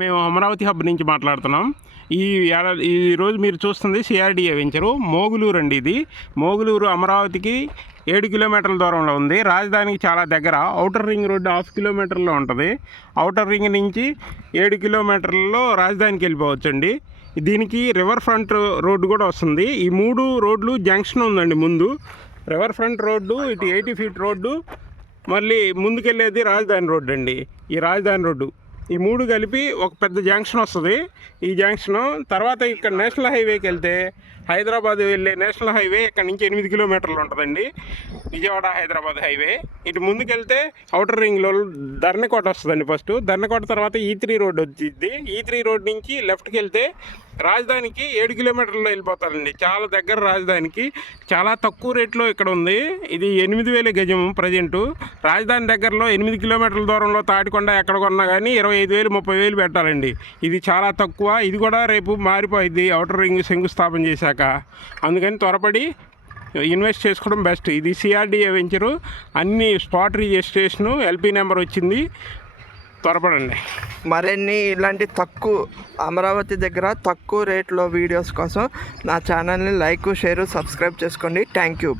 మేము అమరావతి హబ్ నుంచి మాట్లాడుతున్నాం. ఈరోజు మీరు చూస్తుంది సిఆర్డిఏ వెంచరు మోగులూరు అండి. ఇది మోగులూరు అమరావతికి 7 కిలోమీటర్ల దూరంలో ఉంది. రాజధానికి చాలా దగ్గర. ఔటర్ రింగ్ రోడ్డు 1/2 కిలోమీటర్లో ఉంటుంది. ఔటర్ రింగ్ నుంచి 7 కిలోమీటర్లలో రాజధానికి వెళ్ళిపోవచ్చండి. దీనికి రివర్ ఫ్రంట్ రోడ్డు కూడా వస్తుంది. ఈ 3 రోడ్లు జంక్షన్ ఉందండి. ముందు రివర్ ఫ్రంట్ రోడ్డు, ఇటు 80 ఫీట్ రోడ్డు, మళ్ళీ ముందుకెళ్ళేది రాజధాని రోడ్డు అండి. ఈ రాజధాని రోడ్డు ఈ 3 కలిపి ఒక పెద్ద జంక్షన్ వస్తుంది. ఈ జంక్షను తర్వాత ఇక్కడ నేషనల్ హైవేకి వెళ్తే హైదరాబాద్ వెళ్ళే నేషనల్ హైవే ఇక్కడ నుంచి 8 కిలోమీటర్లు ఉంటుందండి. విజయవాడ హైదరాబాద్ హైవే. ఇటు ముందుకెళ్తే ఔటర్ రింగ్లో ధర్నకోట వస్తుందండి. ఫస్ట్ ధర్నకోట తర్వాత E3 రోడ్ వచ్చింది. E3 రోడ్ నుంచి లెఫ్ట్కి వెళ్తే రాజధానికి 7 కిలోమీటర్లో వెళ్ళిపోతారండి. చాలా దగ్గర రాజధానికి. చాలా తక్కువ రేట్లో ఇక్కడ ఉంది. ఇది 8,000 గజం ప్రజెంటు. రాజధాని దగ్గరలో 8 కిలోమీటర్ల దూరంలో తాటికొండ ఎక్కడ కొన్నా కానీ 25,000 30,000 పెట్టాలండి. ఇది చాలా తక్కువ. ఇది కూడా రేపు మారిపోయింది ఔటర్ రింగ్ శంకుస్థాపన చేశాక. అందుకని త్వరపడి ఇన్వెస్ట్ చేసుకోవడం బెస్ట్. ఇది సిఆర్డిఏ వెంచరు. అన్ని స్పాట్ రిజిస్ట్రేషను, ఎల్పి నెంబర్ వచ్చింది. త్వరపడండి. మరిన్ని ఇలాంటి అమరావతి దగ్గర తక్కువ రేట్లో వీడియోస్ కోసం నా ఛానల్ని లైక్, షేర్, సబ్స్క్రైబ్ చేసుకోండి. Thank you.